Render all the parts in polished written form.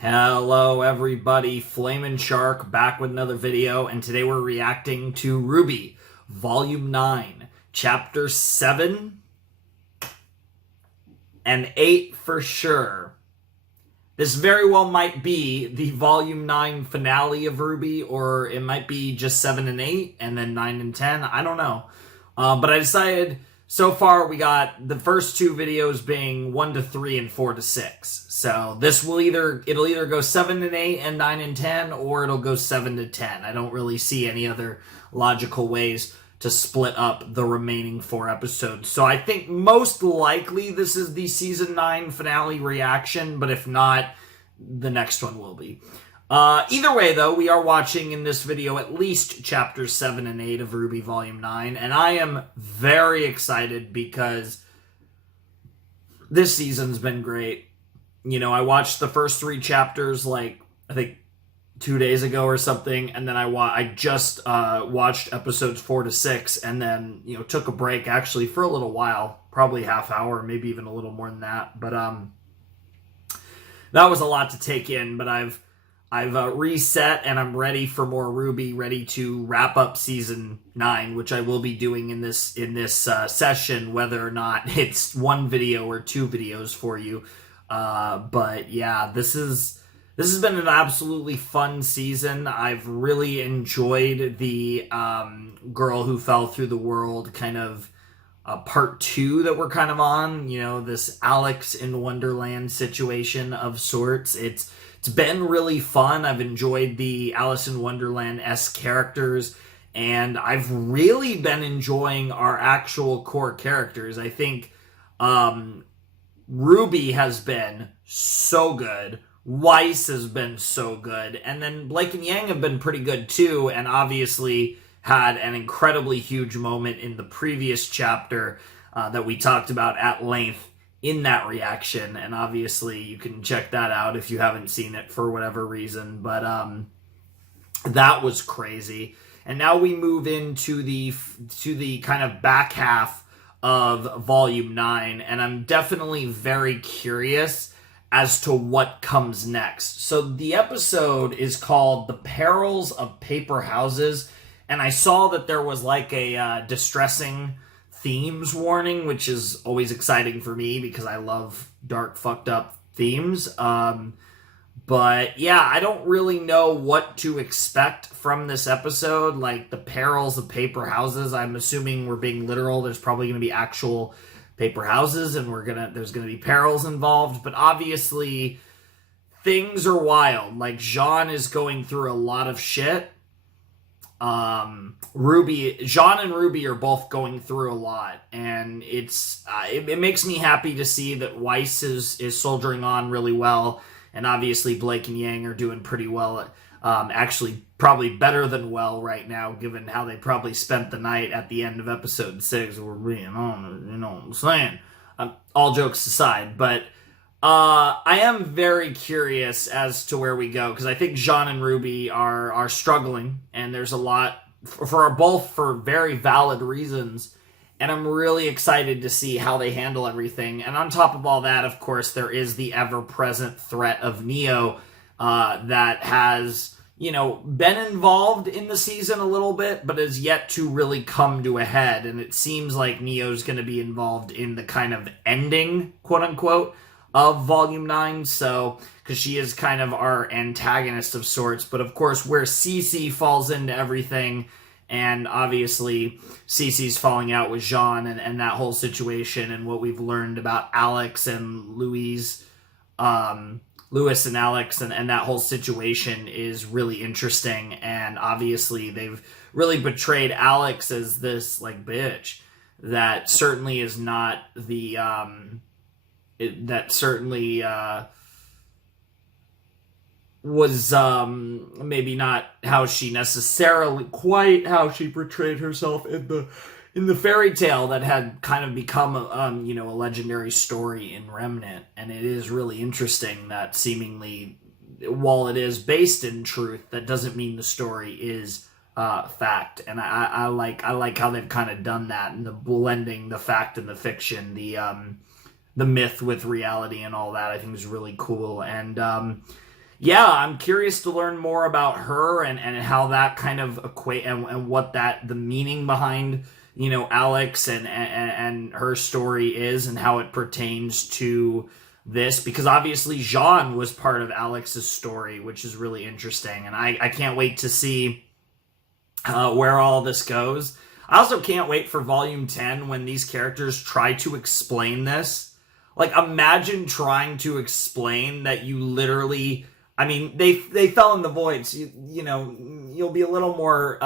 Hello everybody, Flamin' Shark back with another video, and today we're reacting to RWBY, Volume 9, Chapter 7 and 8 for sure. This very well might be the Volume 9 finale of RWBY, or it might be just 7 and 8, and then 9 and 10, I don't know. But I decided, so far we got the first two videos being 1 to 3 and 4 to 6. So this will it'll either go 7 and 8 and 9 and 10, or it'll go 7 to 10. I don't really see any other logical ways to split up the remaining 4 episodes. So I think most likely this is the Season 9 finale reaction, but if not, the next one will be. Either way, though, we are watching in this video at least Chapters 7 and 8 of RWBY Volume 9, and I am very excited because this season's been great. You know, I watched the first 3 chapters, like, I think 2 days ago or something, and then I just watched episodes 4 to 6, and then, you know, took a break, actually, for a little while, probably half hour, maybe even a little more than that, but that was a lot to take in, but I've reset, and I'm ready for more RWBY, ready to wrap up Season 9, which I will be doing in this session, whether or not it's 1 video or 2 videos for you. But yeah, this has been an absolutely fun season. I've really enjoyed the Girl Who Fell Through the World kind of part 2 that we're kind of on. You know, this Alice in Wonderland situation of sorts. It's been really fun. I've enjoyed the Alice in Wonderland-esque characters, and I've really been enjoying our actual core characters. I think RWBY has been so good. Weiss has been so good. And then Blake and Yang have been pretty good too, and obviously had an incredibly huge moment in the previous chapter that we talked about at length in that reaction, and obviously you can check that out if you haven't seen it for whatever reason, but that was crazy. And now we move into the kind of back half of Volume 9, and I'm definitely very curious as to what comes next. So the episode is called The Perils of Paper Houses, and I saw that there was like a distressing themes warning, which is always exciting for me because I love dark, fucked up themes. But yeah, I don't really know what to expect from this episode. Like, the perils of paper houses, I'm assuming we're being literal. There's probably going to be actual paper houses, and there's going to be perils involved. But obviously, things are wild. Like, Jean is going through a lot of shit. Jean and RWBY are both going through a lot, and it makes me happy to see that Weiss is soldiering on really well, and obviously Blake and Yang are doing pretty well, actually probably better than well right now, given how they probably spent the night at the end of episode 6. We're being on, you know what I'm saying? All jokes aside, but I am very curious as to where we go, because I think Jean and RWBY are struggling, and there's a lot both for very valid reasons, and I'm really excited to see how they handle everything. And on top of all that, of course, there is the ever-present threat of Neo that has, you know, been involved in the season a little bit, but has yet to really come to a head, and it seems like Neo's going to be involved in the kind of ending, quote-unquote, of Volume 9, so, because she is kind of our antagonist of sorts, but of course where Cece falls into everything, and obviously Cece's falling out with Jean and that whole situation, and what we've learned about Alex and Louis and Alex and that whole situation is really interesting, and obviously they've really betrayed Alex as this, like, bitch that certainly is not the, that certainly was maybe not how she necessarily quite how she portrayed herself in the fairy tale that had kind of become you know, a legendary story in Remnant. And it is really interesting that seemingly, while it is based in truth, that doesn't mean the story is fact. And I like how they've kind of done that, and the blending the fact and the fiction, the myth with reality and all that, I think is really cool. And yeah, I'm curious to learn more about her and how that kind of equate and what the meaning behind, Alex and her story is and how it pertains to this, because obviously Jean was part of Alex's story, which is really interesting, and I can't wait to see where all this goes. I also can't wait for Volume 10 when these characters try to explain this. Like, imagine trying to explain that you literally... I mean, they fell in the void, so you'll be a little more...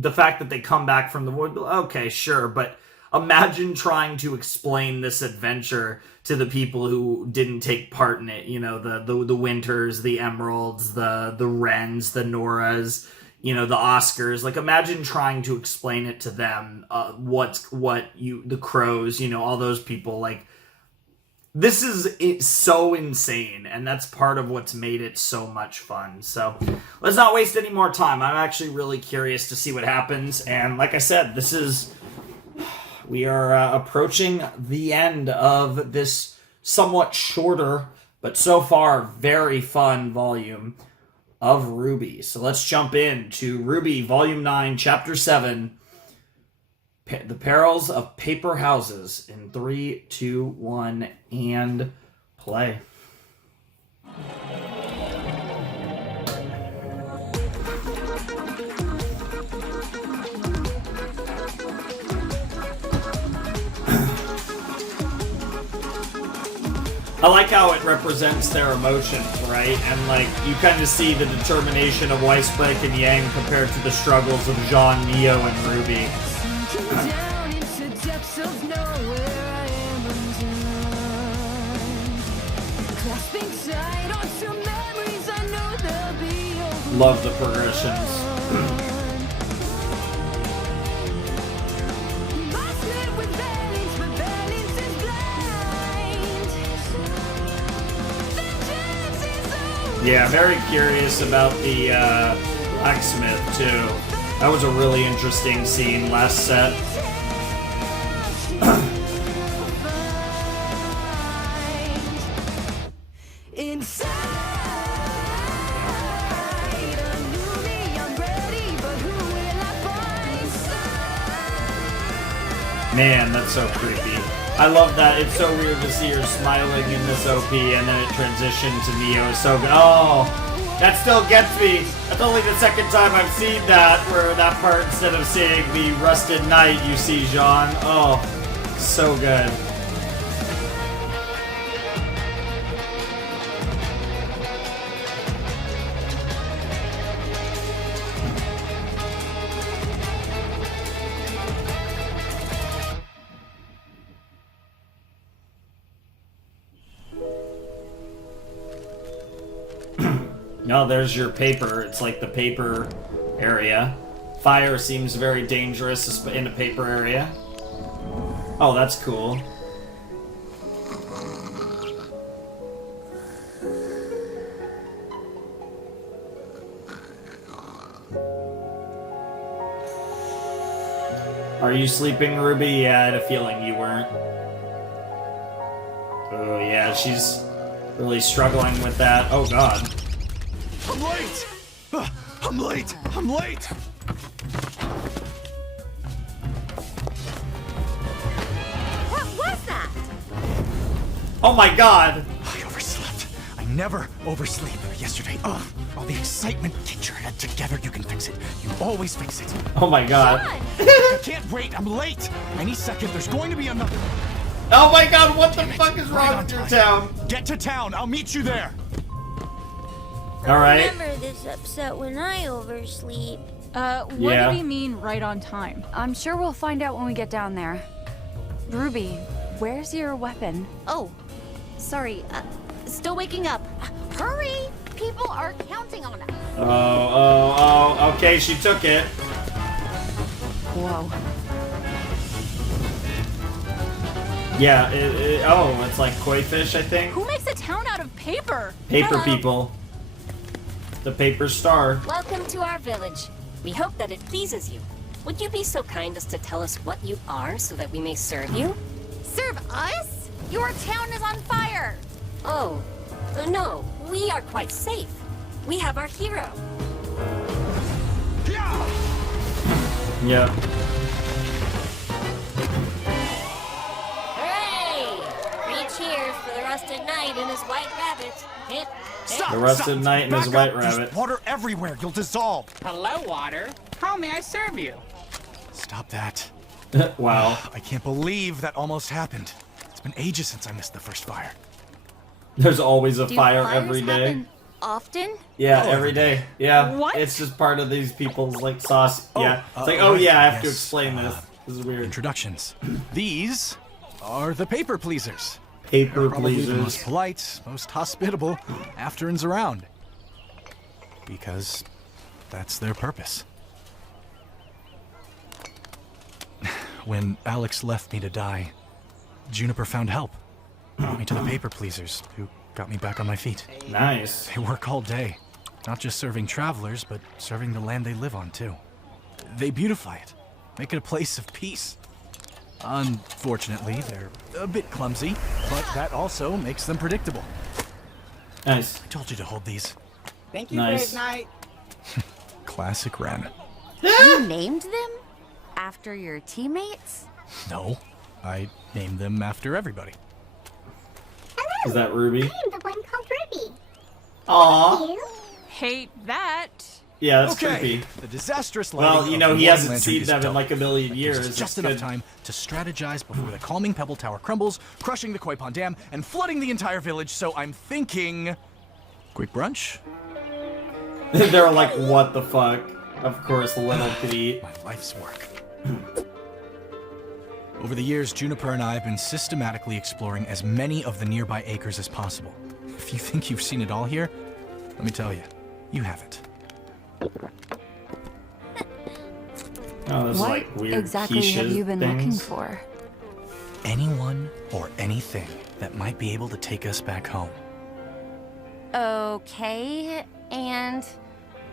the fact that they come back from the void, okay, sure, but imagine trying to explain this adventure to the people who didn't take part in it. The Winters, the Emeralds, the Wrens, the Noras, the Oscars. Like, imagine trying to explain it to them, the Crows, all those people. Like, this is so insane, and that's part of what's made it so much fun. So let's not waste any more time. I'm actually really curious to see what happens, and like I said, we are approaching the end of this somewhat shorter, but so far very fun volume of RWBY. So let's jump into RWBY Volume 9, Chapter 7, The Perils of Paper Houses, in 3, 2, 1, and play. I like how it represents their emotions, right? And, like, you kind of see the determination of Weiss, Blake, and Yang compared to the struggles of Jean, Neo, and RWBY. Love the progressions. Yeah, very curious about the blacksmith, too. That was a really interesting scene last set. Man, that's so creepy. I love that. It's so weird to see her smiling in this OP, and then it transitioned to Neo. It's so good. Oh, that still gets me. That's only the second time I've seen that, where that part, instead of seeing the rusted knight, you see Jean. Oh, so good. No, there's your paper. It's like the paper area. Fire seems very dangerous in a paper area. Oh, that's cool. Are you sleeping, RWBY? Yeah, I had a feeling you weren't. Oh, yeah, she's really struggling with that. Oh, God. I'm late! I'm late! I'm late! What was that? Oh my God! I overslept. I never oversleep. Yesterday, all the excitement. Get your head together. You can fix it. You always fix it. Oh my God. I can't wait. I'm late. Any second, there's going to be another... Oh my God, what the fuck is wrong with your town? Get to town. I'll meet you there. Alright. I remember this upset when I oversleep. What do we mean right on time? I'm sure we'll find out when we get down there. RWBY, where's your weapon? Oh, sorry. Still waking up. Hurry! People are counting on us. Oh, okay, she took it. Whoa. Yeah, it's like koi fish, I think. Who makes a town out of paper? Paper Hello. people. The paper star. Welcome to our village. We hope that it pleases you. Would you be so kind as to tell us what you are so that we may serve you? Serve us? Your town is on fire! Oh, no. we are quite safe. We have our hero. Yeah. Hooray! 3 cheers for the rusted knight and his white rabbit. Hip, Stop! The rusted knight and his Back white up. rabbit. There's water everywhere. You'll dissolve. Hello, water. How may I serve you? Stop that. Wow. I can't believe that almost happened. It's been ages since I missed the first fire. There's always a Do fire fires every day. happen often? Yeah, Oh, every day. Yeah. What? It's just part of these people's, like, sauce. Yeah. It's like, right, yeah, I have to yes, explain this. This is weird. Introductions. These are the paper pleasers. Paper Probably the most pleasers. polite, most hospitable afterns around. Because that's their purpose. When Alex left me to die, Juniper found help. Brought me to the paper pleasers, who got me back on my feet. Nice. They work all day, not just serving travelers, but serving the land they live on, too. They beautify it, make it a place of peace. Unfortunately, they're a bit clumsy, but that also makes them predictable. Nice. I told you to hold these. Thank you, Nice. Great Knight. Classic Ren. You named them? After your teammates? No, I named them after everybody. Is that Ruby? I'm the one called Ruby. Aw. You? Hate that. Yeah, that's Okay, creepy. the disastrous Well, lighting you know, of he the hasn't Lantern seen is them in dull. like a million That gives us years. just That's enough good. time to strategize before the calming Pebble Tower crumbles, crushing the Koi Pond Dam, and flooding the entire village, so I'm thinking... Quick brunch? They're like, what the fuck? Of course, little could eat. My life's work. Over the years, Juniper and I have been systematically exploring as many of the nearby acres as possible. If you think you've seen it all here, let me tell you, you haven't. Oh, this is What like weird exactly have quiche you been looking things. for? Anyone or anything that might be able to take us back home. Okay, and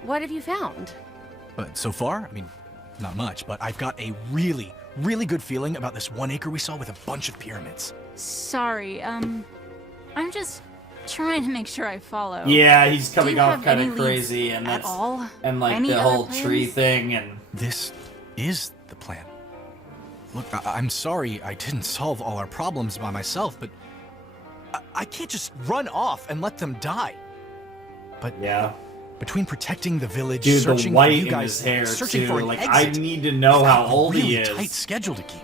what have you found? But so far, I mean, not much, but I've got a really, really good feeling about this 1 acre we saw with a bunch of pyramids. Sorry, I'm just trying to make sure I follow. Yeah, he's Do coming you off have kind any of leads crazy, and at that's all? and like Any the other whole tree plans? thing, and This is the plan. Look, I'm sorry I didn't solve all our problems by myself, but I can't just run off and let them die. But yeah, between protecting the village, dude, the searching for white you in guys, his hair searching too. for an Like, exit, I need to know I've how got a old really he is. tight schedule to keep.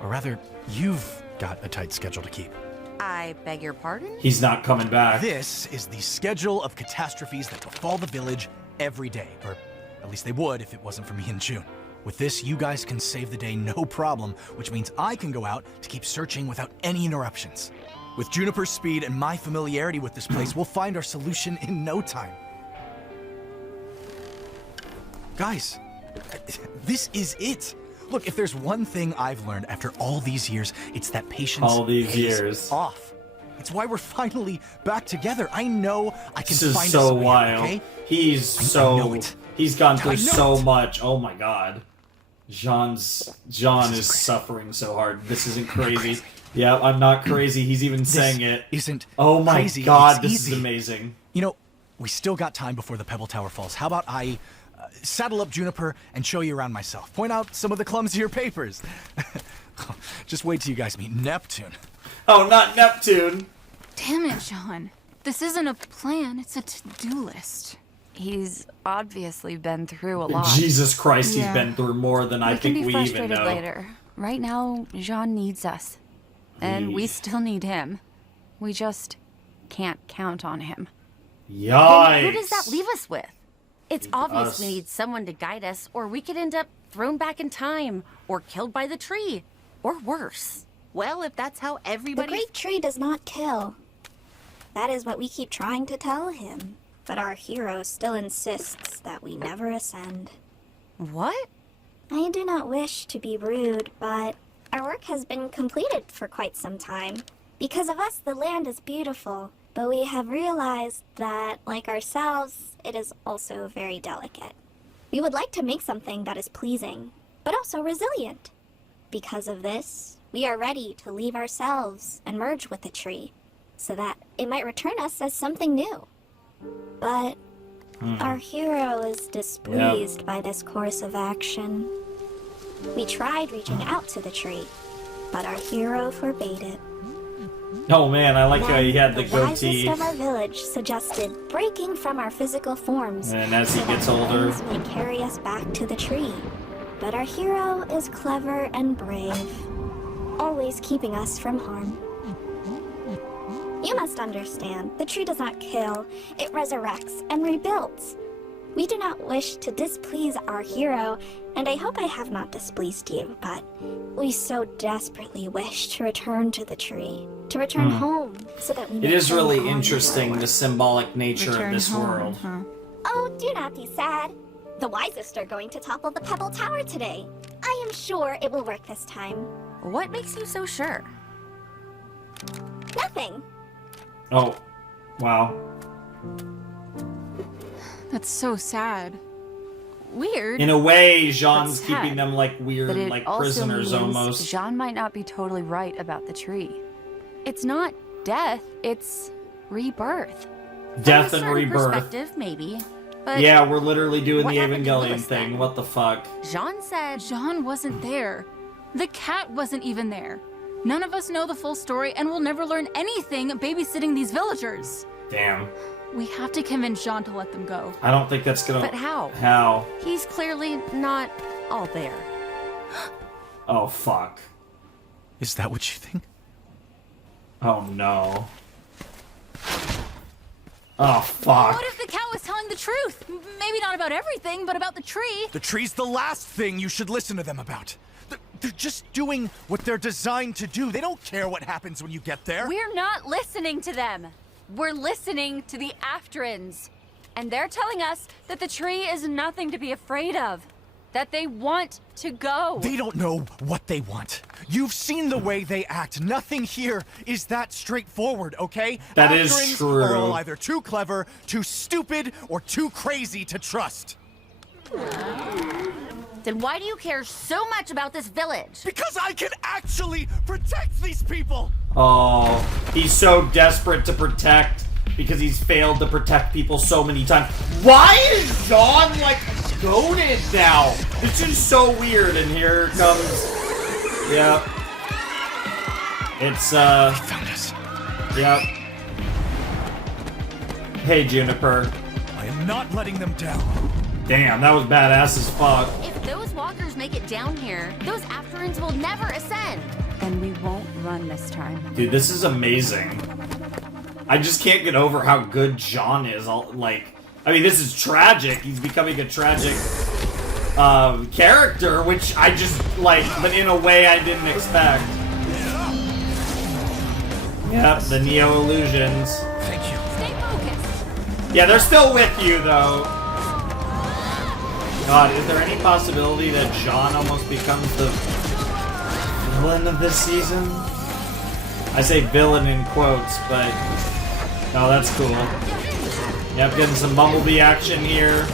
Or rather, you've got a tight schedule to keep. I beg your pardon? He's not coming back. This is the schedule of catastrophes that befall the village every day, or at least they would if it wasn't for me and June. With this, you guys can save the day no problem, which means I can go out to keep searching without any interruptions. With Juniper's speed and my familiarity with this place, we'll find our solution in no time. Guys, this is it. Look, if there's one thing I've learned after all these years, it's that patience All these pays years. off. It's why we're finally back together. I know I can This is find us so a way out, wild. okay? He's I know so it. he's gone I through know so it. much. Oh my god, John is suffering so hard. This isn't crazy. Yeah, I'm not crazy. He's even saying it. Isn't Oh my crazy, god, it's this easy. is amazing. You know, we still got time before the Pebble Tower falls. How about I saddle up Juniper and show you around myself? Point out some of the clumsier papers. Just wait till you guys meet Neptune. Oh, not Neptune. Damn it, Sean. This isn't a plan, it's a to-do list. He's obviously been through a lot. Jesus Christ, Yeah. he's been through more than I we can think be we even frustrated know. later. Right now, Jean needs us. And we Please. still need him. We just can't count on him. Yikes. Then who does that leave us with? It's obvious us. we need someone to guide us, or we could end up thrown back in time, or killed by the tree, or worse. Well, if that's how The everybody... great tree does not kill. That is what we keep trying to tell him. But our hero still insists that we never ascend. What? I do not wish to be rude, but our work has been completed for quite some time. Because of us, the land is beautiful, but we have realized that, like ourselves, it is also very delicate. We would like to make something that is pleasing, but also resilient. Because of this, we are ready to leave ourselves and merge with the tree. so that it might return us as something new. But our hero is displeased by this course of action. We tried reaching out to the tree, but our hero forbade it. Oh man, I like how he had the The goatee. wisest of our village suggested breaking from our physical forms, And as he so gets that older, winds may carry us back to the tree. But our hero is clever and brave, always keeping us from harm. You must understand, the tree does not kill, it resurrects and rebuilds. We do not wish to displease our hero, and I hope I have not displeased you, but we so desperately wish to return to the tree, to return home, so that we may it is go really on interesting, forward. the symbolic nature Return of this home, world. huh? Oh, do not be sad. The wisest are going to topple the Pebble Tower today. I am sure it will work this time. What makes you so sure? Nothing. Oh, wow. That's so sad. Weird. In a way, Jean's But keeping sad. them like weird, But it like also prisoners means almost. Jean might not be totally right about the tree. It's not death, it's rebirth. Death From a and certain rebirth. perspective, maybe. But Yeah, we're literally doing What the happened to Evangelion Lewis, thing. then? What the fuck? Jean said Jean wasn't there. The cat wasn't even there. None of us know the full story, and we'll never learn anything babysitting these villagers. Damn. We have to convince Jean to let them go. I don't think that's gonna. But how? How? he's clearly not all there. Oh fuck. Is that what you think? Oh no. Oh fuck. What if the cat was telling the truth? Maybe not about everything, but about the tree. The tree's the last thing you should listen to them about. They're just doing what they're designed to do. They don't care what happens when you get there. We're not listening to them. We're listening to the Afterins. And they're telling us that the tree is nothing to be afraid of. That they want to go. They don't know what they want. You've seen the way they act. Nothing here is that straightforward, okay? That is Afterins true. are all either too clever, too stupid, or too crazy to trust. Then why do you care so much about this village? Because I can actually protect these people! Oh, he's so desperate to protect because he's failed to protect people so many times. Why is Jean like goaded now? It's just so weird. And here comes. Yep. It's Found us. Yep. Hey Juniper. I am not letting them down. Damn, that was badass as fuck. If those walkers make it down here, those Afterins will never ascend. And we won't run this time. Dude, this is amazing. I just can't get over how good Jean is. I mean, this is tragic. He's becoming a tragic character, which I just like, but in a way I didn't expect. Yep, the Neo illusions. Thank you. Stay focused. Yeah, they're still with you though. God, is there any possibility that Jean almost becomes the villain of this season? I say villain in quotes, but no, that's cool. Yep, getting some Bumblebee action here.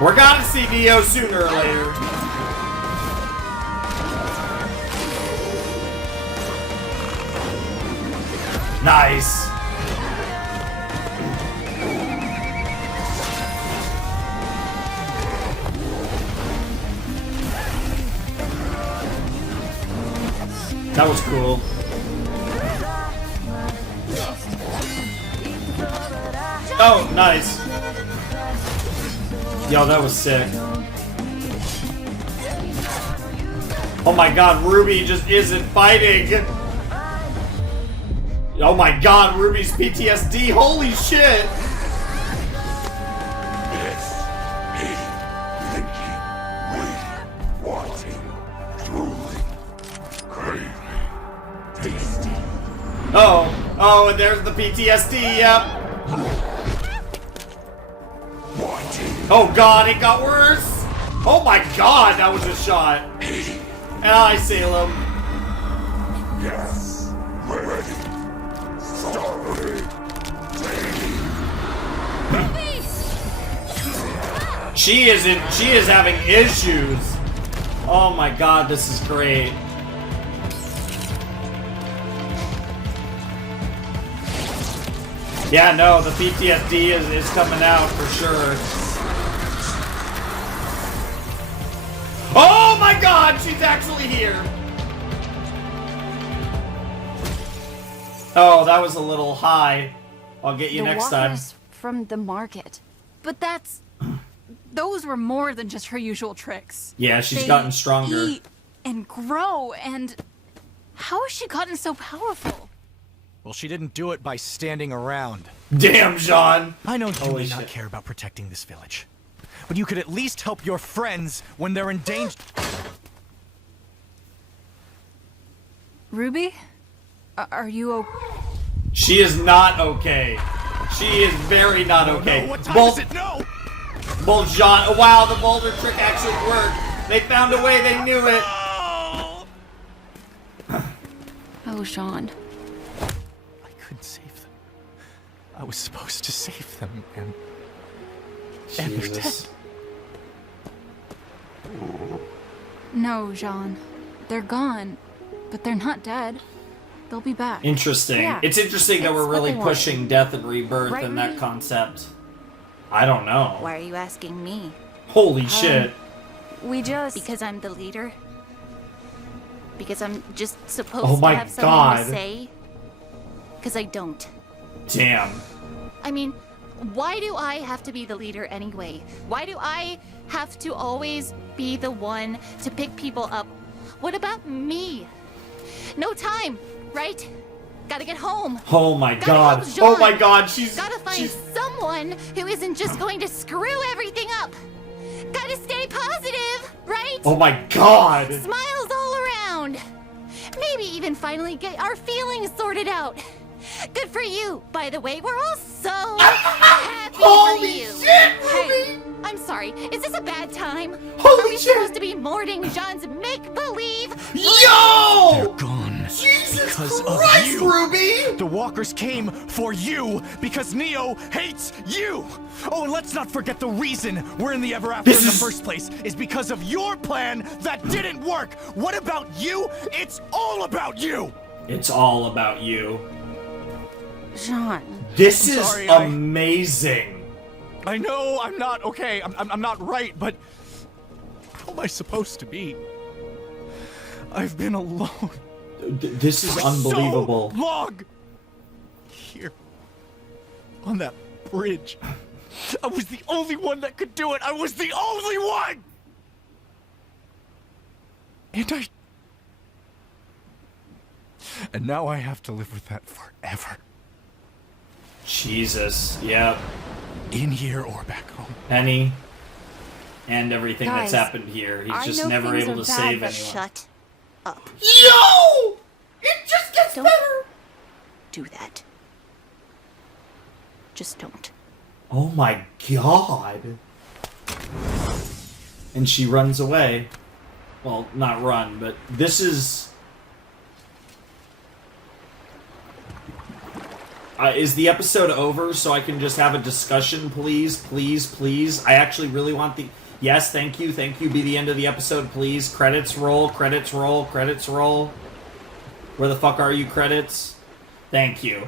We're gonna see Neo sooner or later. Nice. That was cool. Oh, nice. Yo, that was sick. Oh my god, Ruby just isn't fighting. Oh my god, Ruby's PTSD. Holy shit. Oh, and there's the PTSD, yep. Oh god, it got worse! Oh my god, that was a shot. Hi, Salem. Yes, ready. Start. She is having issues. Oh my god, this is great. Yeah, no, the PTSD is coming out for sure. Oh my god, she's actually here! Oh, that was a little high. I'll get you next time. walkers from the market. But those were more than just her usual tricks. Yeah, she's They gotten stronger. eat and grow, and how has she gotten so powerful? Well, she didn't do it by standing around. Damn, Jean! I know you Holy may not shit. care about protecting this village, but you could at least help your friends when they're in danger. Ruby? Are you okay? She is not okay. She is very not okay. No, what time is it? No! Well, Jean, oh, wow, the boulder trick actually worked. They found a way, they knew it. Oh, Sean. I couldn't save them. I was supposed to save them, and they're dead. Jesus. No, Jean. They're gone, but they're not dead. They'll be back. Interesting. Yeah, It's interesting that it's we're what really they wanted. pushing death and rebirth Right, and that Ruby? concept. I don't know. Why are you asking me? Holy shit. We just... Because I'm the leader? Because I'm just supposed Oh my to have something God. to say? Because I don't. Damn. I mean, why do I have to be the leader anyway? Why do I have to always be the one to pick people up? What about me? No time, right? Gotta get home. Oh my Gotta god. help Oh Jean. my god, she's... Gotta find she's- someone who isn't just going to screw everything up. Gotta stay positive, right? Oh my god. Smiles all around. Maybe even finally get our feelings sorted out. Good for you, by the way. We're all so happy Holy for you. shit, Hey, Ruby! I'm sorry. Is this a bad time? Holy Are we shit! supposed to be mourning Jean's make-believe? They're Yo! gone. Jesus Because Christ, of you. Ruby! The walkers came for you because Neo hates you. Oh, and let's not forget the reason we're in the Ever After This in the is- first place is because of your plan that didn't work. What about you? It's all about you. It's all about you. Jean. This I'm is sorry, amazing. I know I'm not okay. I'm not right, but how am I supposed to be? I've been alone. This is unbelievable. So long. Here. On that bridge. I was the only one that could do it. I was the only one! And now I have to live with that forever. Jesus. Yep. In here or back home. Penny. And everything Guys, that's happened here. He's I just know never things able are to bad, save but anyone. Shut up. Yo! It just gets Don't- better! Do that. Just don't. Oh my god. And she runs away. Well, not run, but this is... is the episode over so I can just have a discussion, please? Please, please? I actually really want the... Yes, thank you, be the end of the episode, please. Credits roll, credits roll, credits roll. Where the fuck are you, credits? Thank you.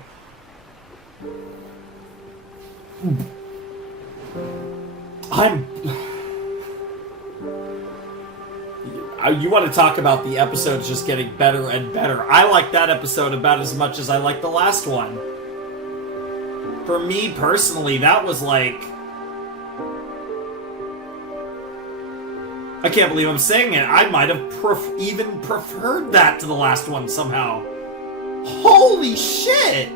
You want to talk about the episodes just getting better and better. I like that episode about as much as I like the last one. For me, personally, that was like... I can't believe I'm saying it. I might have even preferred that to the last one somehow. Holy shit!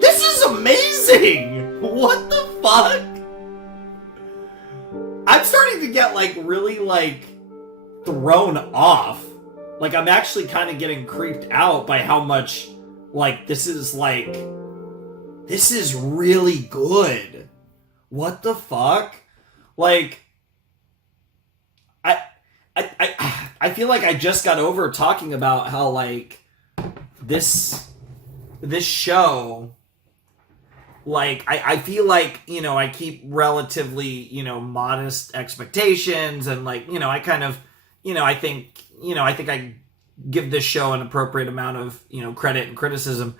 This is amazing! What the fuck? I'm starting to get, like, really, like, thrown off. Like, I'm actually kind of getting creeped out by how much, like, this is really good. What the fuck? Like, I feel like I just got over talking about how, like, this show... Like, I feel like, you know, I keep relatively, you know, modest expectations and, like, you know, I kind of, you know, I think I give this show an appropriate amount of, credit and criticism.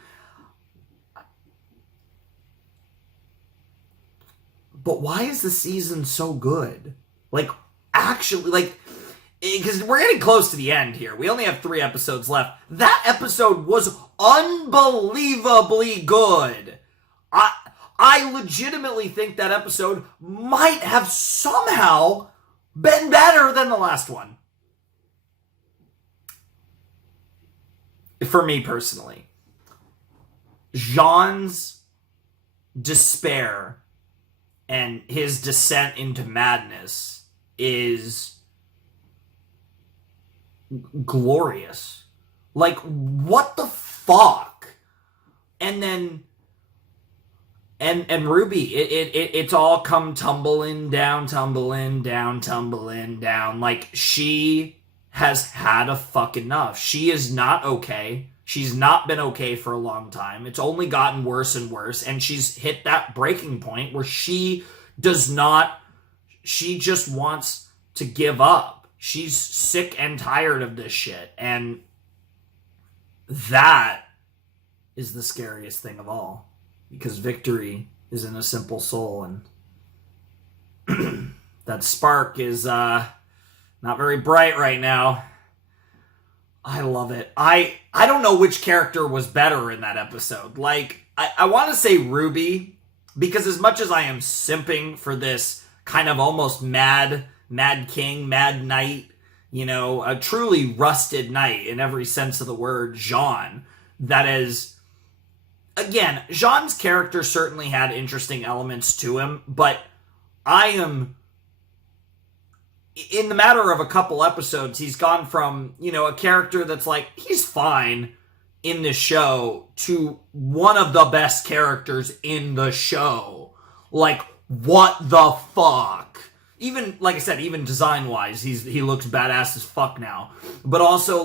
But why is the season so good? Actually, because we're getting close to the end here. We only have 3 episodes left. That episode was unbelievably good. I legitimately think that episode might have somehow been better than the last one. For me personally. Jean's despair and his descent into madness is glorious. What the fuck? And then and RWBY, it's all come tumbling down. She has had a fuck enough. She is not okay. She's not been okay for a long time. It's only gotten worse and worse, and she's hit that breaking point where she just wants to give up. She's sick and tired of this shit, and that is the scariest thing of all, because victory is in a simple soul, and that spark is not very bright right now. I love it. I don't know which character was better in that episode. I want to say RWBY, because as much as I am simping for this kind of almost mad king, mad knight, a truly rusted knight in every sense of the word, Jean, that is, again, Jean's character certainly had interesting elements to him, but I am, in the matter of a couple episodes, he's gone from, a character that's he's fine in this show to one of the best characters in the show. What the fuck? Even, like I said, even design-wise, he looks badass as fuck now. But also,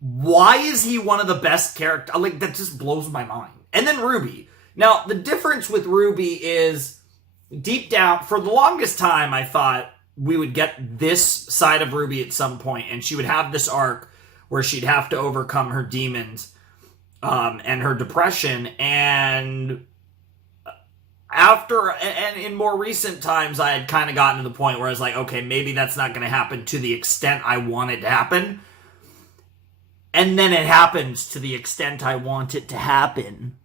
why is he one of the best characters? That just blows my mind. And then RWBY. Now, the difference with RWBY is, deep down, for the longest time, I thought we would get this side of RWBY at some point, and she would have this arc where she'd have to overcome her demons and her depression. And in more recent times, I had kind of gotten to the point where I was like, okay, maybe that's not going to happen to the extent I want it to happen. And then it happens to the extent I want it to happen.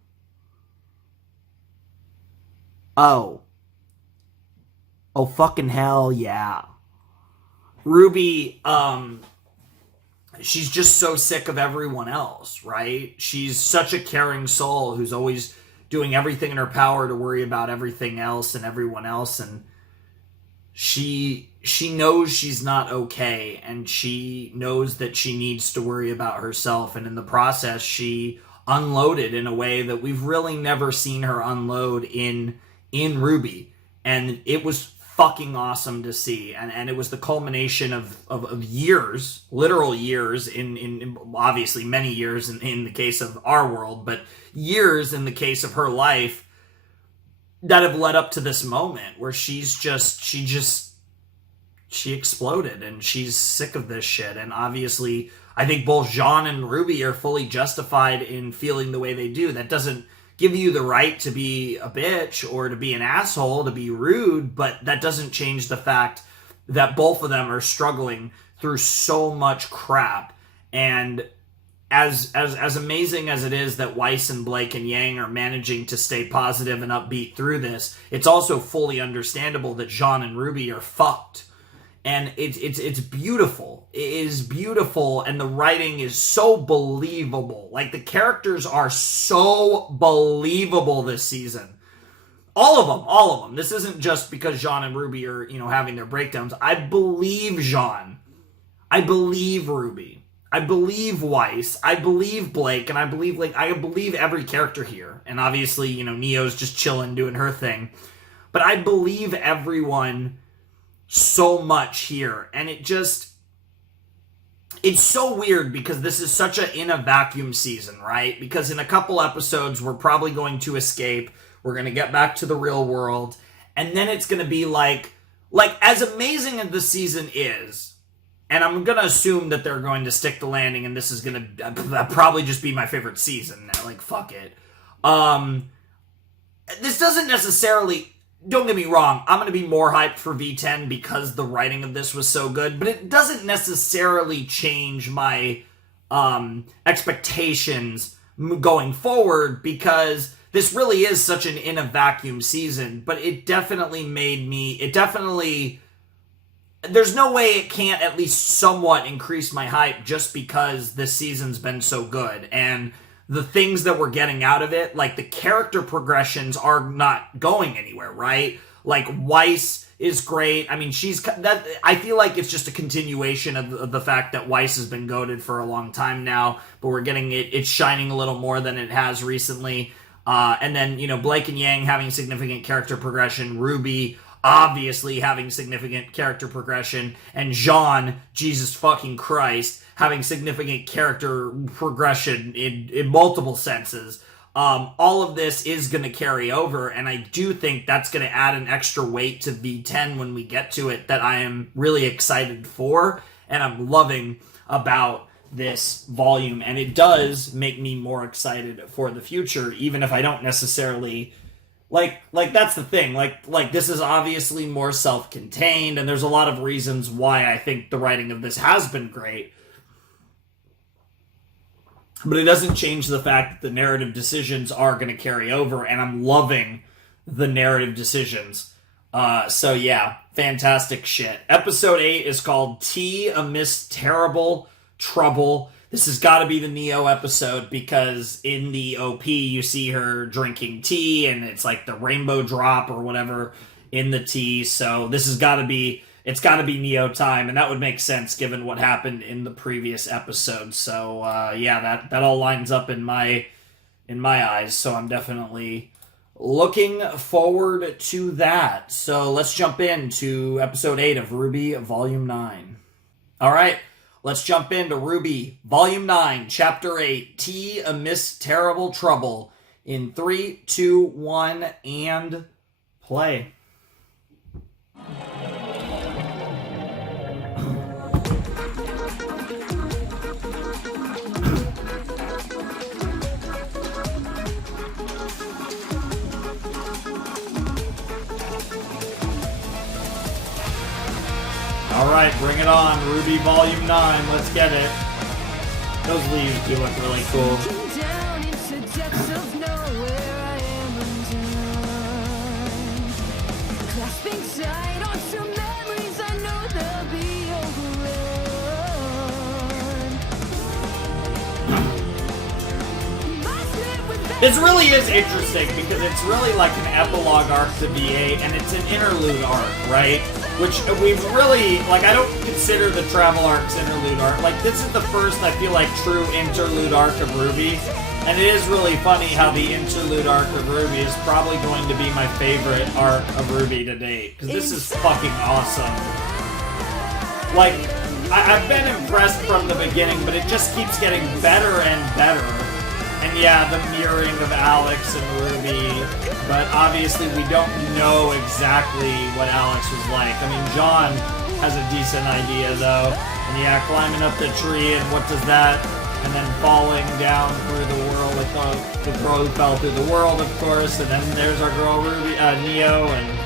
Oh, fucking hell, yeah. RWBY, she's just so sick of everyone else, right? She's such a caring soul who's always doing everything in her power to worry about everything else and everyone else, and she knows she's not okay, and she knows that she needs to worry about herself, and in the process, she unloaded in a way that we've really never seen her unload in RWBY, and it was fucking awesome to see, and it was the culmination of years, literal years, in obviously many years in the case of our world, but years in the case of her life that have led up to this moment where she exploded, and she's sick of this shit. And obviously, I think both Jean and RWBY are fully justified in feeling the way they do. That doesn't give you the right to be a bitch or to be an asshole, to be rude, but that doesn't change the fact that both of them are struggling through so much crap. And as amazing as it is that Weiss and Blake and Yang are managing to stay positive and upbeat through this, it's also fully understandable that Jean and RWBY are fucked. And it's beautiful. It is beautiful, and the writing is so believable. The characters are so believable this season. All of them. This isn't just because Jean and RWBY are, having their breakdowns. I believe Jean. I believe RWBY. I believe Weiss. I believe Blake, and I believe every character here. And obviously, Neo's just chilling, doing her thing. But I believe everyone so much here, and it's so weird because this is such in a vacuum season, right? Because in a couple episodes we're probably going to escape, we're going to get back to the real world, and then it's going to be like as amazing as the season is, and I'm gonna assume that they're going to stick the landing, and this is gonna probably just be my favorite season. Like, fuck it. This doesn't necessarily, don't get me wrong, I'm gonna be more hyped for V10 because the writing of this was so good, but it doesn't necessarily change my expectations going forward, because this really is such an in a vacuum season. But it definitely made me, there's no way it can't at least somewhat increase my hype just because this season's been so good. And the things that we're getting out of it, like the character progressions are not going anywhere, right? Like Weiss is great. I mean, I feel like it's just a continuation of the fact that Weiss has been goated for a long time now, but we're getting it's shining a little more than it has recently. And then, Blake and Yang having significant character progression, RWBY obviously having significant character progression, and Jean, Jesus fucking Christ, having significant character progression in multiple senses. All of this is going to carry over, and I do think that's going to add an extra weight to V10 when we get to it that I am really excited for, and I'm loving about this volume. And it does make me more excited for the future, even if I don't necessarily... Like that's the thing. Like this is obviously more self-contained, and there's a lot of reasons why I think the writing of this has been great. But it doesn't change the fact that the narrative decisions are going to carry over, and I'm loving the narrative decisions. So yeah, fantastic shit. Episode 8 is called Tea Amidst Terrible Trouble. This has got to be the Neo episode, because in the OP you see her drinking tea, and it's like the rainbow drop or whatever in the tea. So this has got to be, it's got to be Neo time, and that would make sense given what happened in the previous episode. So yeah, that all lines up in my eyes. So I'm definitely looking forward to that. So let's jump into episode 8 of RWBY Volume 9. All right. Let's jump into RWBY, Volume 9, Chapter 8, Tea Amidst Terrible Trouble, in 3, 2, 1, and play. Alright, bring it on. RWBY Volume 9. Let's get it. Those leaves do look really cool. This really is interesting because it's really like an epilogue arc to V8, and it's an interlude arc, right? Which we've really, like, I don't consider the travel arcs interlude arc. Like, this is the first, I feel like, true interlude arc of RWBY. And it is really funny how the interlude arc of RWBY is probably going to be my favorite arc of RWBY to date. Because this is fucking awesome. Like, I've been impressed from the beginning, but it just keeps getting better and better. And yeah, the mirroring of Alex and RWBY, but obviously we don't know exactly what Alex was like. I mean, John has a decent idea though. And yeah, climbing up the tree, and what does that? And then falling down through the world with the girl who fell through the world, of course. And then there's our girl Neo, and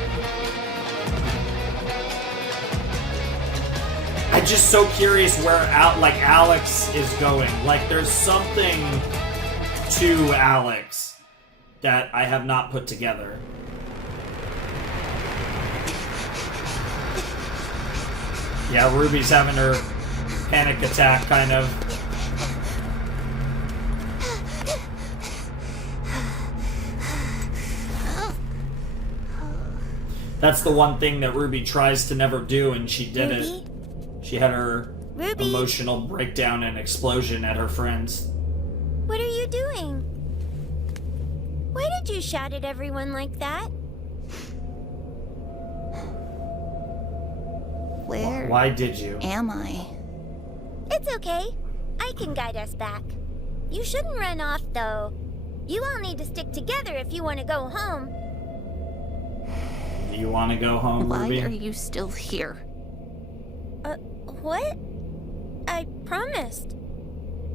I'm just so curious where Alex is going. Like, there's something to Alex that I have not put together. Yeah, RWBY's having her panic attack, kind of. That's the one thing that RWBY tries to never do, and she did it. She had her emotional breakdown and explosion at her friends. What are you doing? Why did you shout at everyone like that? Where Why did you? am I? It's okay. I can guide us back. You shouldn't run off, though. You all need to stick together if you want to go home. Do you want to go home, Why RWBY? are you still here? What? promised.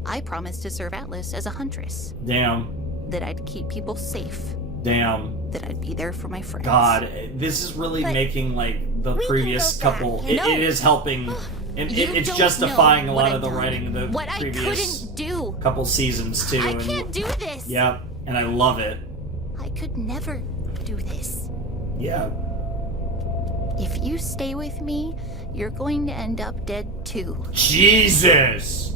I promised to serve Atlas as a huntress. Damn. That I'd keep people safe. Damn. That I'd be there for my friends. God, this is really But making, like, the we previous can go back, couple... you know? It is helping... It's don't justifying a know lot what of the I've done. writing of the What previous I couldn't do. couple seasons, too. I and- can't do this. Yeah, and I love it. I could never do this. Yeah. If you stay with me, you're going to end up dead too. Jesus!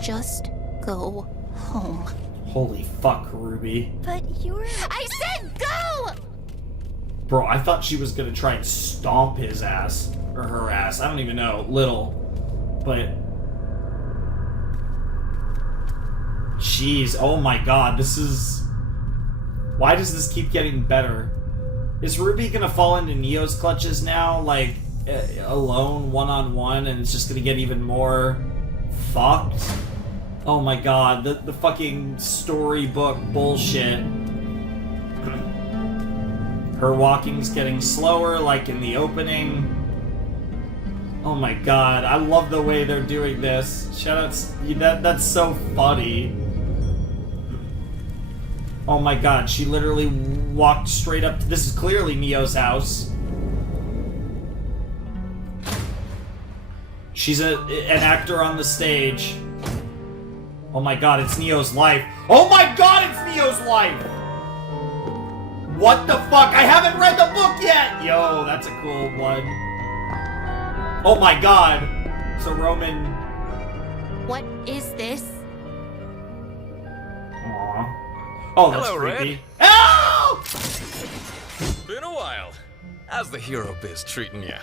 Just go home. Holy fuck, Ruby. But you're... I said go! Bro, I thought she was gonna try and stomp his ass. Or her ass. I don't even know. Little. But... Jeez. Oh my god. This is... Why does this keep getting better? Is Ruby gonna fall into Neo's clutches now? Like, alone, one-on-one, and it's just gonna get even more... fucked? Oh my god. The fucking storybook bullshit. Her walking's getting slower, like in the opening. Oh my god, I love the way they're doing this. Shoutouts, that's so funny. Oh my god, she literally walked straight up to... This is clearly Neo's house. She's an actor on the stage. Oh my god, it's Neo's life. Oh my god, it's Neo's life! What the fuck? I haven't read the book yet! Yo, that's a cool one. Oh my god. So Roman... What is this? Aww. Oh, that's Hello, creepy. Red. Oh! Been a while. How's the hero biz treating ya?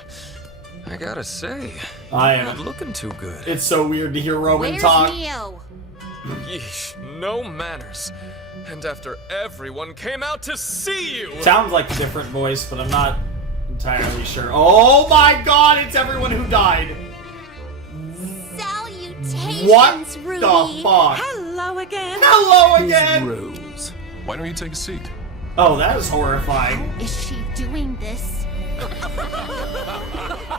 I gotta say, I you're not am. looking too good. It's so weird to hear Roman Where's talk. Neo? Yeesh, no manners. And after everyone came out to see you! Sounds like a different voice, but I'm not entirely sure. Oh my god, it's everyone who died. Salutations, What Ruby. the fuck? Hello again. Hello again! Rose. Why don't you take a seat? Oh, that is horrifying. Is she doing this?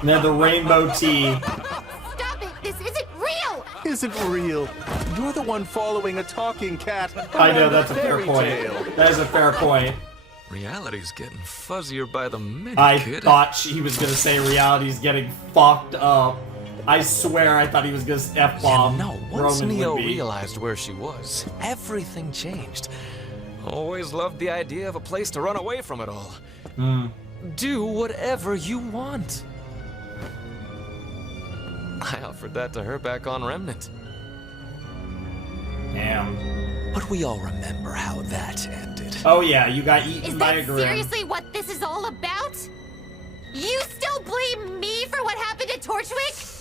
And then the rainbow tea. Stop it! This isn't real! Isn't real. You're the one following a talking cat. I know, around that's a fair fairy point. tale. That is a fair point. Reality's getting fuzzier by the minute, I kid. thought he was gonna say reality's getting fucked up. I swear I thought he was gonna F-bomb. No, once Roman Neo would be. realized where she was, everything changed. Always loved the idea of a place to run away from it all. Do whatever you want. I offered that to her back on Remnant. Damn. But we all remember how that ended. Oh yeah, you got eaten Is by that a grim. seriously what this is all about? You still blame me for what happened at Torchwick?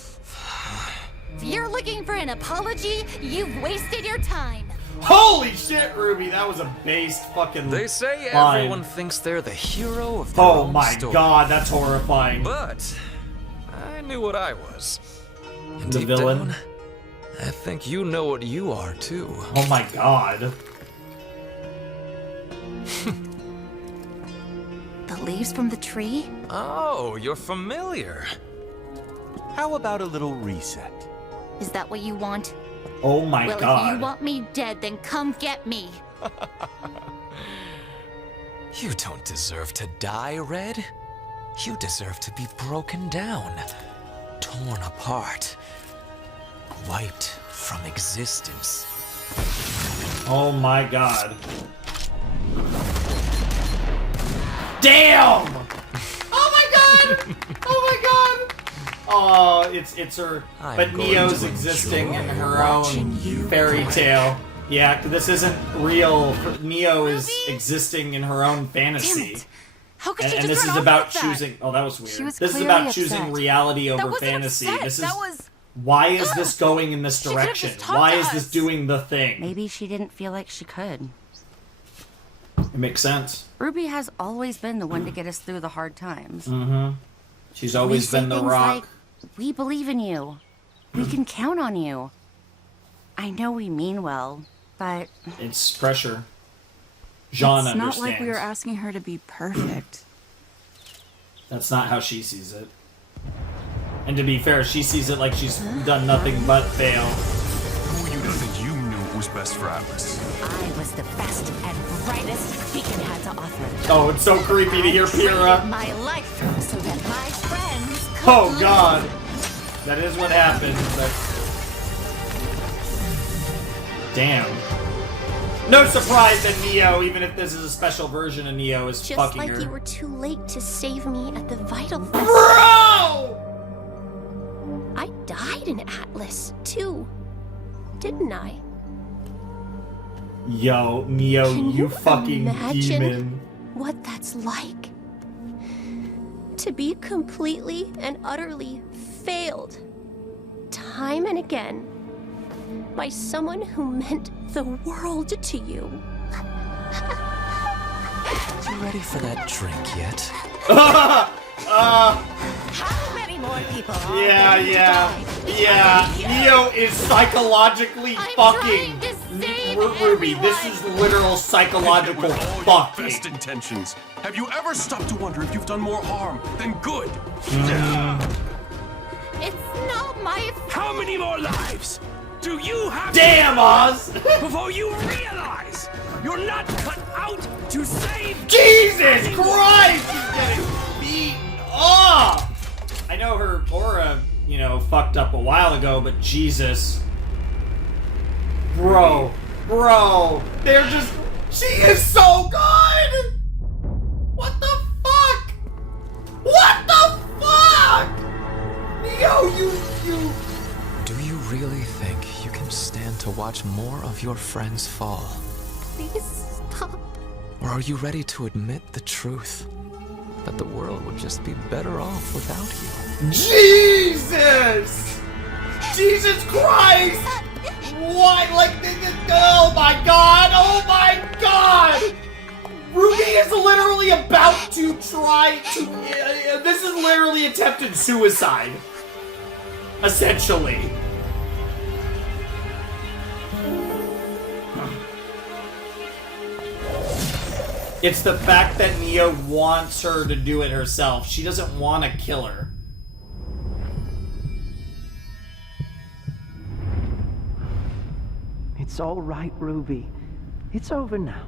If you're looking for an apology, you've wasted your time. Holy shit, Ruby, that was a based fucking They say line. everyone thinks they're the hero of their Oh own my story. god, that's horrifying. But I knew what I was. And The deep villain? down, I think you know what you are too. Oh my god. The leaves from the tree? Oh, you're familiar. How about a little reset? Is that what you want? Oh my Well, god. if you want me dead, then come get me. You don't deserve to die, Red. You deserve to be broken down, torn apart, wiped from existence. Oh my god. Damn! Oh my god! Oh my god! Oh, it's her. I'm But going Neo's to existing in enjoy her watching own you fairy play. tale. Yeah, this isn't real. Neo is existing in her own fantasy. Damn it. How could And, she and just this is run off about like that? choosing. Oh, that was weird. She was This is clearly about choosing upset. reality over That wasn't fantasy. upset. This is That was... why is this going in this She could've direction? just talked Why to is this us. doing the thing? Maybe she didn't feel like she could. It makes sense. Ruby has always been the one to get us through the hard times. Mm-hmm. She's We always say been the things rock. like, we believe in you. We can count on you. I know we mean well, but It's pressure. Jean It's not understands. like we were asking her to be perfect. That's not how she sees it. And to be fair, she sees it like she's done nothing but fail. Who are you to think you knew what was best for Atlas? I was the best and brightest Beacon had to offer. Oh, it's so creepy to hear Pyrrha. My life so that my friends could Oh live. god. That is what happened. Damn. No surprise that Neo, even if this is a special version of Neo, is Just fucking like her. you were too late to save me at the Vital Fest. Bro! I died in Atlas, too. Didn't I? Yo, Neo, Can you fucking imagine demon. what that's like? To be completely and utterly failed, time and again, by someone who meant the world to you. You ready for that drink yet? How many more people are Yeah, going to yeah, die? yeah. Neo is psychologically fucking Ruby. This is literal psychological With all your fucking. best intentions, have you ever stopped to wonder if you've done more harm than good? It's not my How many more lives do you have Damn, Oz! before you realize you're not cut out to save Jesus Christ! He's getting beaten up! I know her aura, you know, fucked up a while ago, but Jesus. Bro, they're just. She is so good! What the fuck? What the fuck? Neo, you. Do you really think you can stand to watch more of your friends fall? Please stop. Or are you ready to admit the truth? That the world would just be better off without you? Jesus! Jesus Christ! What? Like, oh my god! Oh my god! Ruby is literally about to try to. This is literally attempted suicide. Essentially. It's the fact that Neo wants her to do it herself. She doesn't want to kill her. It's all right, Ruby. It's over now.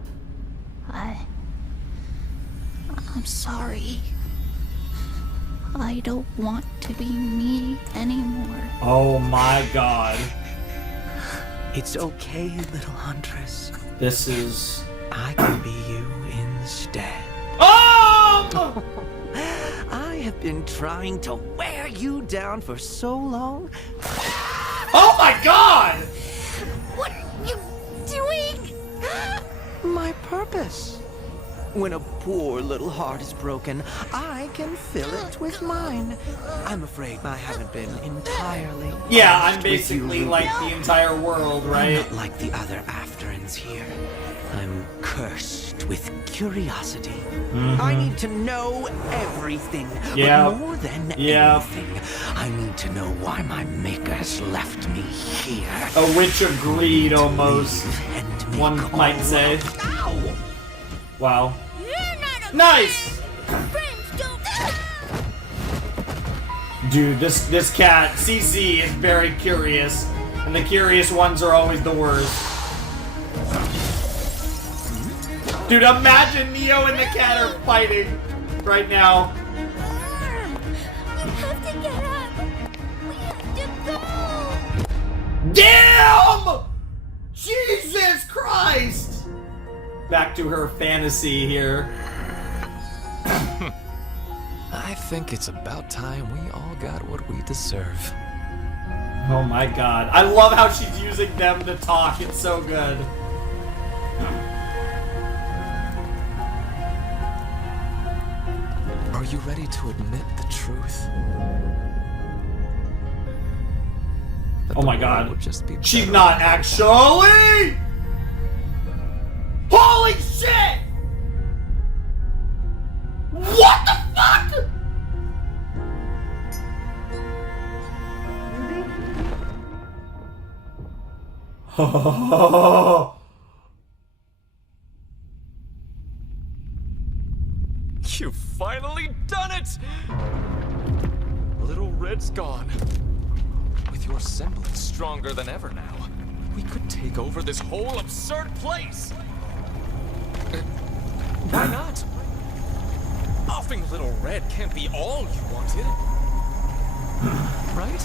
I'm sorry. I don't want to be me anymore. Oh my god. It's okay, little huntress. This is... I can be you instead. Oh! I have been trying to wear you down for so long. Oh my god! What are you doing? My purpose. When a poor little heart is broken, I can fill it with mine. I'm afraid I haven't been entirely. Yeah, I'm honest with basically you, like the entire world, I'm right? not like the other Afterans here. I'm cursed with curiosity. I need to know everything. Yeah. But more than Yeah. anything, I need to know why my makers left me here. A witch of greed, almost. One might say. Wow. Nice! Dude, this cat, CC, is very curious. And the curious ones are always the worst. Dude, imagine Neo and the cat are fighting right now. We have to get up. We have to go. Damn! Jesus Christ! Back to her fantasy here. I think it's about time we all got what we deserve. Oh my god. I love how she's using them to talk. It's so good. Are you ready to admit the truth? That Oh the my world god. would just be She's better not off actually! Holy shit! What the fuck? You've finally done it! Little Red's gone. With your semblance stronger than ever now, we could take over this whole absurd place. Why not? Offing little Red can't be all you wanted. Right?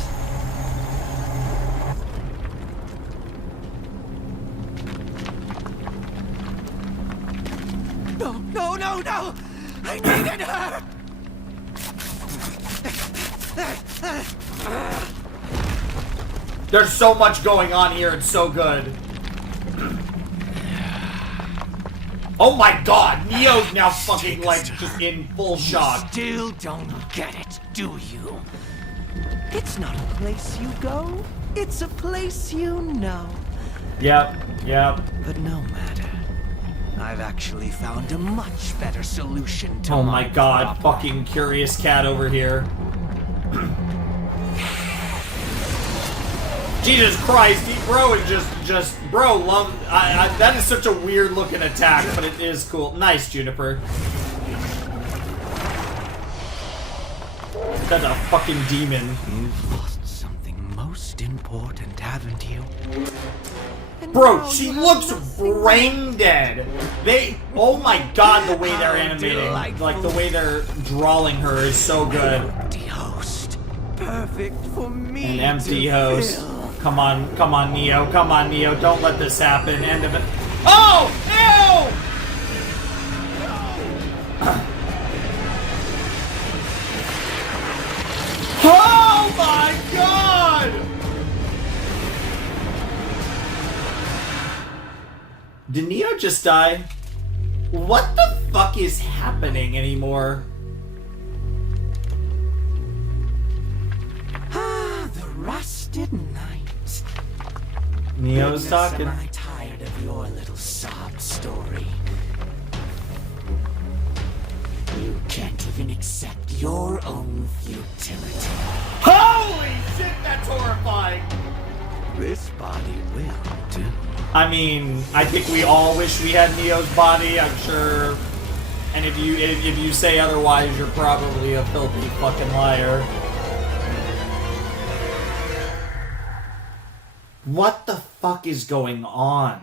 No, no, no, no! I needed her! There's so much going on here, it's so good. Oh my god, Neo's now fucking like just in full shock. Still don't get it, do you? It's not a place you go, it's a place you know. Yep. But no matter. I've actually found a much better solution to Oh my god, fucking Curious Cat over here. Jesus Christ, bro is just bro, that is such a weird looking attack, but it is cool. Nice, Juniper. That's a fucking demon. You've lost something most important, haven't you? Bro, she looks brain dead. Oh my god, the way they're animating, like the way they're drawing her is so good. Empty host, perfect for me. An empty host. Come on, Neo. Come on, Neo. Don't let this happen. End of it. Oh! Ew! Oh my god! Did Neo just die? What the fuck is happening anymore? The rusted night. Neo's talking. Am I tired of your little sob story? You can't even accept your own futility. Holy shit, that's horrifying! This body will do. I mean, I think we all wish we had Neo's body, I'm sure. And if you say otherwise, you're probably a filthy fucking liar. What the fuck is going on?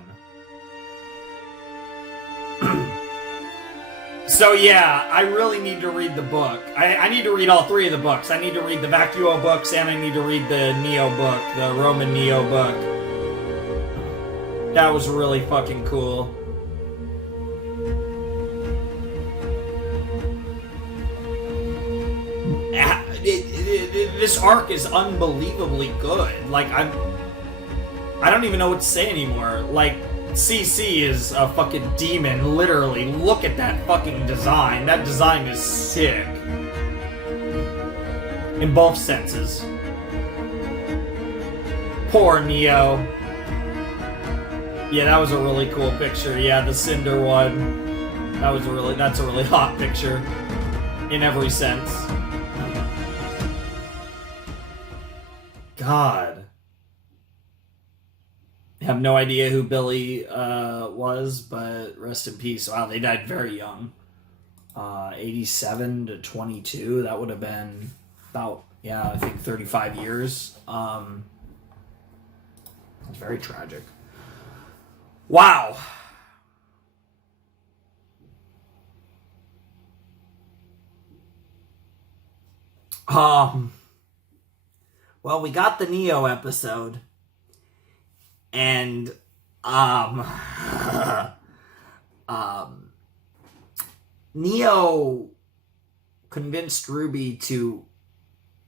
So yeah, I really need to read the book. I need to read all three of the books. I need to read the Vacuo books, and I need to read the Neo book, the Roman Neo book. That was really fucking cool. This arc is unbelievably good. Like, I don't even know what to say anymore. Like, CC is a fucking demon, literally. Look at that fucking design. That design is sick. In both senses. Poor Neo. Yeah, that was a really cool picture. Yeah, the Cinder one. That's a really hot picture. In every sense. God. I have no idea who Billy was, but rest in peace. Wow, they died very young. 87 to 22. That would have been about, yeah, I think 35 years. It's very tragic. Wow. Well, we got the Neo episode. And, Neo convinced RWBY to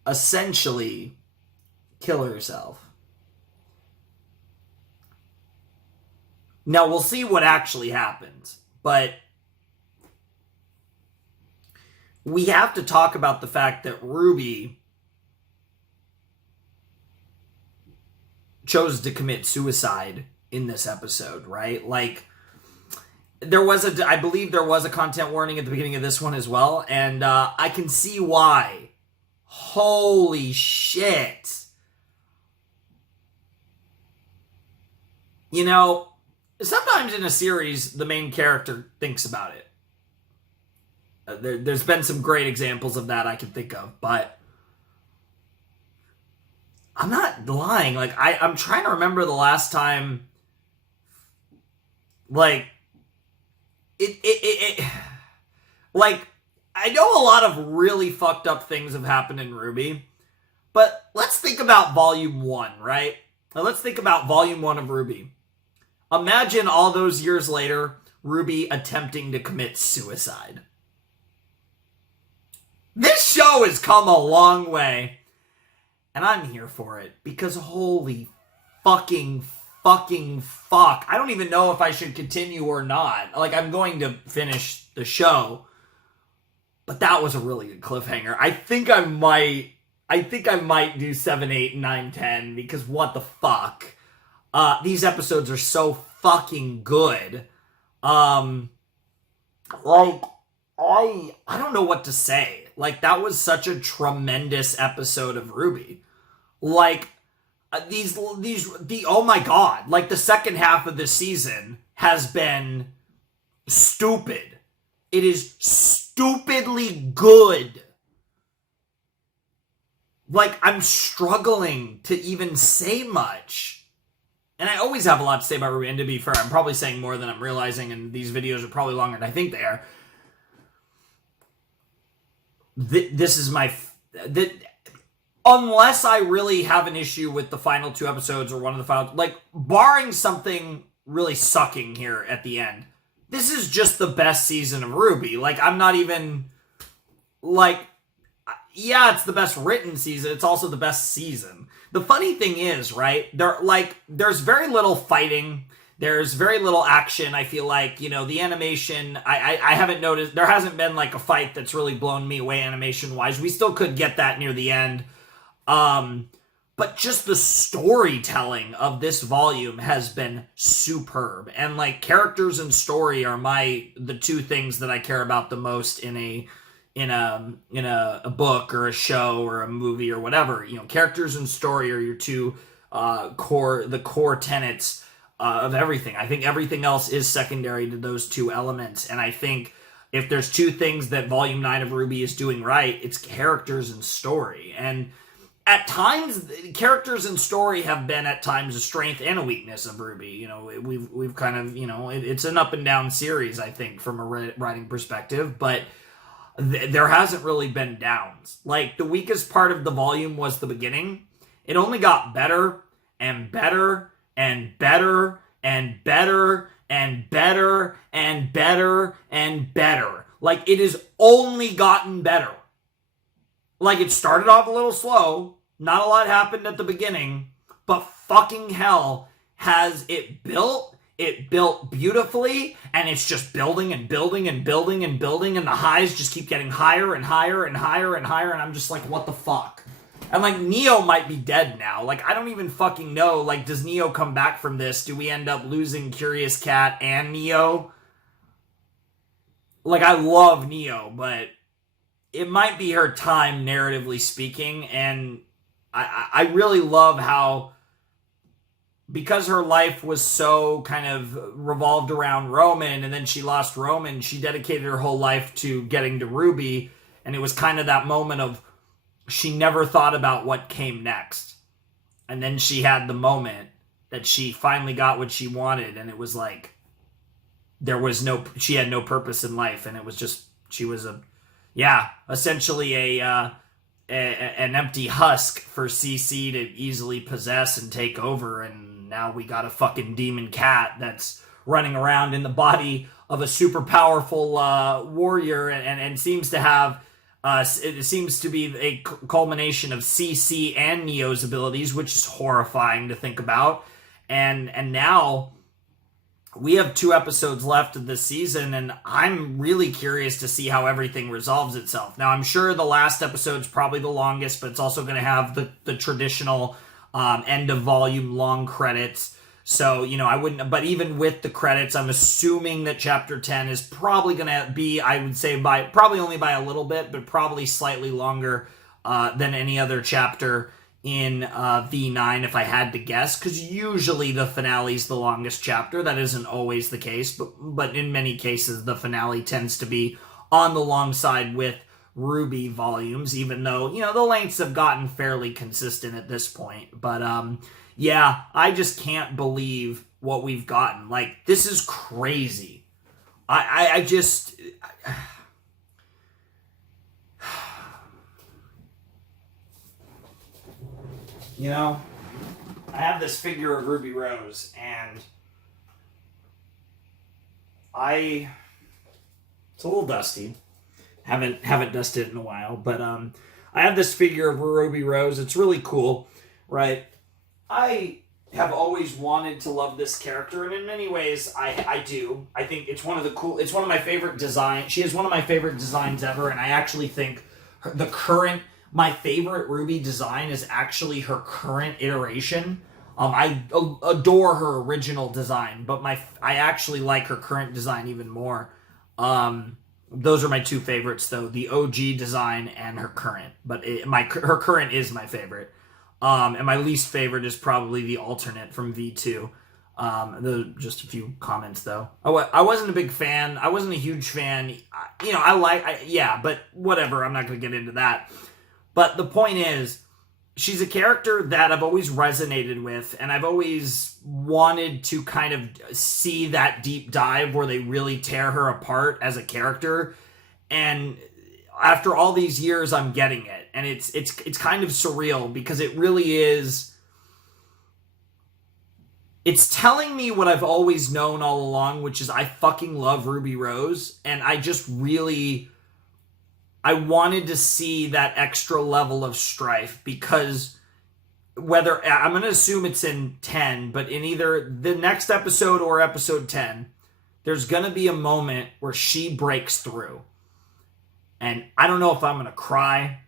essentially kill herself. Now, we'll see what actually happens, but we have to talk about the fact that RWBY chose to commit suicide in this episode, right? Like, I believe there was a content warning at the beginning of this one as well, and I can see why. Holy shit. You know, sometimes in a series, the main character thinks about it. There's been some great examples of that I can think of, but I'm not lying. Like, I'm trying to remember the last time, like, like, I know a lot of really fucked up things have happened in RWBY, but let's think about Volume 1, right? Now let's think about Volume 1 of RWBY. Imagine all those years later, RWBY attempting to commit suicide. This show has come a long way, and I'm here for it, because holy fucking fuck. I don't even know if I should continue or not. Like, I'm going to finish the show, but that was a really good cliffhanger. I think I might do 7, 8, 9, 10, because what the fuck? These episodes are so fucking good. Like, I don't know what to say. Like, that was such a tremendous episode of RWBY. Like, oh my god, like, the second half of the season has been stupid. It is stupidly good. Like, I'm struggling to even say much. And I always have a lot to say about RWBY, and to be fair, I'm probably saying more than I'm realizing, and these videos are probably longer than I think they are. This is my... unless I really have an issue with the final 2 episodes, or one of the final... Like, barring something really sucking here at the end, this is just the best season of RWBY. Like, I'm not even... Like, yeah, it's the best written season. It's also the best season. The funny thing is, right, there's very little fighting. There's very little action. I feel like, you know, the animation, I haven't noticed, there hasn't been like a fight that's really blown me away animation-wise. We still could get that near the end. But just the storytelling of this volume has been superb. And like, characters and story are the 2 things that I care about the most in a book or a show or a movie or whatever. You know, characters and story are your 2 core tenets of everything. I think everything else is secondary to those 2 elements. And I think if there's 2 things that Volume 9 of RWBY is doing right, it's characters and story. And at times, characters and story have been at times a strength and a weakness of RWBY. You know, we've kind of, you know, it's an up and down series, I think, from a writing perspective, but there hasn't really been downs. Like, the weakest part of the volume was the beginning. It only got better and better and better and better and better and better and better. Like, it has only gotten better. Like, it started off a little slow, not a lot happened at the beginning, but fucking hell, has it built beautifully, and it's just building and building and building and building, and the highs just keep getting higher and higher and higher and higher, and I'm just like, what the fuck? And like, Neo might be dead now. Like, I don't even fucking know. Like, does Neo come back from this? Do we end up losing Curious Cat and Neo? Like, I love Neo, but it might be her time, narratively speaking, and I really love how, because her life was so kind of revolved around Roman, and then she lost Roman, she dedicated her whole life to getting to RWBY, and it was kind of that moment of, she never thought about what came next. And then she had the moment that she finally got what she wanted, and it was like, she had no purpose in life, and it was just, she was essentially an empty husk for CC to easily possess and take over, and now we got a fucking demon cat that's running around in the body of a super powerful warrior, and seems to have it seems to be a culmination of CC and Neo's abilities, which is horrifying to think about. And now we have 2 episodes left of this season, and I'm really curious to see how everything resolves itself. Now, I'm sure the last episode's probably the longest, but it's also going to have the traditional end of volume long credits. So, you know, I wouldn't, but even with the credits, I'm assuming that chapter 10 is probably going to be, I would say, probably only by a little bit, but probably slightly longer than any other chapter in V9, if I had to guess, because usually the finale is the longest chapter. That isn't always the case, but in many cases, the finale tends to be on the long side with RWBY volumes, even though, the lengths have gotten fairly consistent at this point. But, yeah, I just can't believe what we've gotten. Like, this is crazy. I just... I have this figure of Ruby Rose, and it's a little dusty. Haven't dusted it in a while, but I have this figure of Ruby Rose. It's really cool, right? I have always wanted to love this character, and in many ways, I do. I think it's one of my favorite designs. She is one of my favorite designs ever, and I actually think my favorite RWBY design is actually her current iteration. I adore her original design, but I actually like her current design even more. Those are my two favorites, though, the OG design and her current. But her current is my favorite. And my least favorite is probably the alternate from V2. Just a few comments, though. I wasn't a big fan. I wasn't a huge fan. But whatever. I'm not going to get into that. But the point is, she's a character that I've always resonated with, and I've always wanted to kind of see that deep dive where they really tear her apart as a character. And after all these years, I'm getting it. And it's kind of surreal because it really is... It's telling me what I've always known all along, which is I fucking love Ruby Rose, and I just really... I wanted to see that extra level of strife because whether I'm going to assume it's in 10, but in either the next episode or episode 10, there's going to be a moment where she breaks through. And I don't know if I'm going to cry.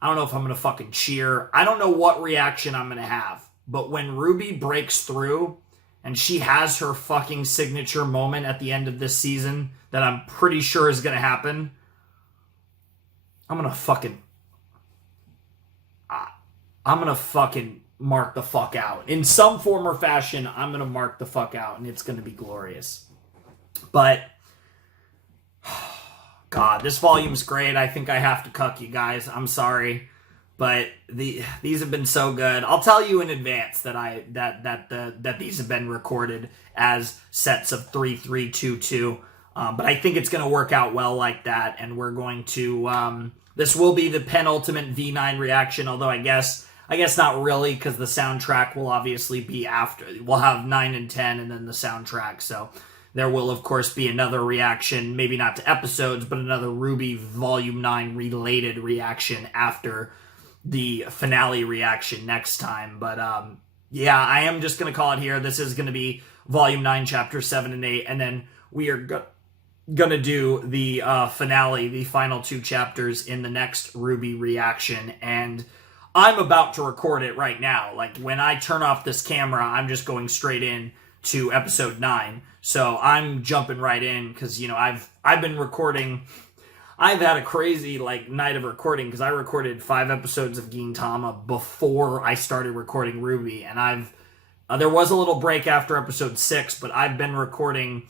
I don't know if I'm going to fucking cheer. I don't know what reaction I'm going to have. But when Ruby breaks through and she has her fucking signature moment at the end of this season that I'm pretty sure is going to happen, I'm gonna fucking mark the fuck out. In some form or fashion, I'm gonna mark the fuck out, and it's gonna be glorious. But, God, this volume's great. I think I have to cuck you guys. I'm sorry. But these have been so good. I'll tell you in advance that these have been recorded as sets of 3, 3, 2, 2. But I think it's going to work out well like that, and we're going to... this will be the penultimate V9 reaction, although I guess not really, because the soundtrack will obviously be after. We'll have 9 and 10, and then the soundtrack, so there will, of course, be another reaction, maybe not to episodes, but another RWBY Volume 9 related reaction after the finale reaction next time. But, yeah, I am just going to call it here. This is going to be Volume 9, Chapters 7 and 8, and then we are gonna do the finale, the final 2 chapters in the next RWBY reaction, and I'm about to record it right now. Like, when I turn off this camera, I'm just going straight in to episode 9, so I'm jumping right in, because, I've been recording. I've had a crazy, night of recording, because I recorded 5 episodes of Gintama before I started recording RWBY, and there was a little break after episode 6, but I've been recording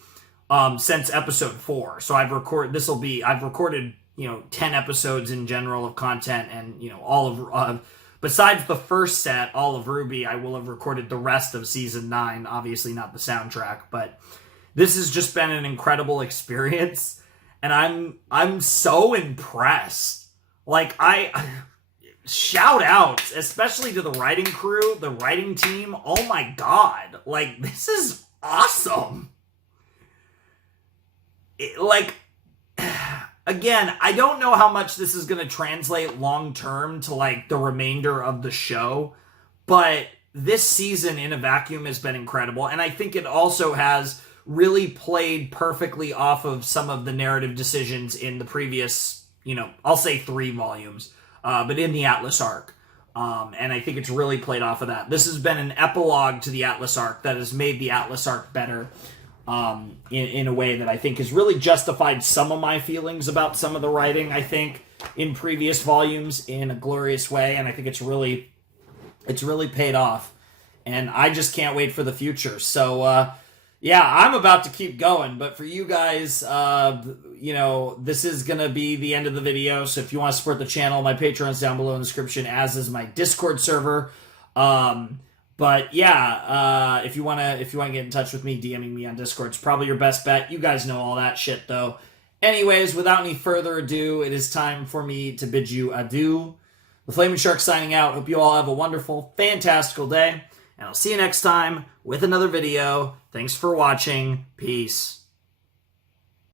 since episode 4. So I've recorded 10 episodes in general of content, and, all of, besides the first set, all of RWBY, I will have recorded the rest of season 9, obviously not the soundtrack, but this has just been an incredible experience, and I'm so impressed. Shout out, especially to the writing crew, the writing team. Oh my God. This is awesome. Again, I don't know how much this is going to translate long term to the remainder of the show, but this season in a vacuum has been incredible, and I think it also has really played perfectly off of some of the narrative decisions in the previous, I'll say 3 volumes, but in the Atlas arc. And I think it's really played off of that. This has been an epilogue to the Atlas arc that has made the Atlas arc better. In a way that I think has really justified some of my feelings about some of the writing, I think, in previous volumes in a glorious way, and I think it's really paid off. And I just can't wait for the future. So, Yeah, I'm about to keep going, but for you guys, you know, this is going to be the end of the video. So if you want to support the channel, my Patreon's down below in the description, as is my Discord server. But yeah, if you want to get in touch with me, DMing me on Discord is probably your best bet. You guys know all that shit though. Anyways, without any further ado, it is time for me to bid you adieu. The Flaming Shark signing out. Hope you all have a wonderful, fantastical day. And I'll see you next time with another video. Thanks for watching. Peace.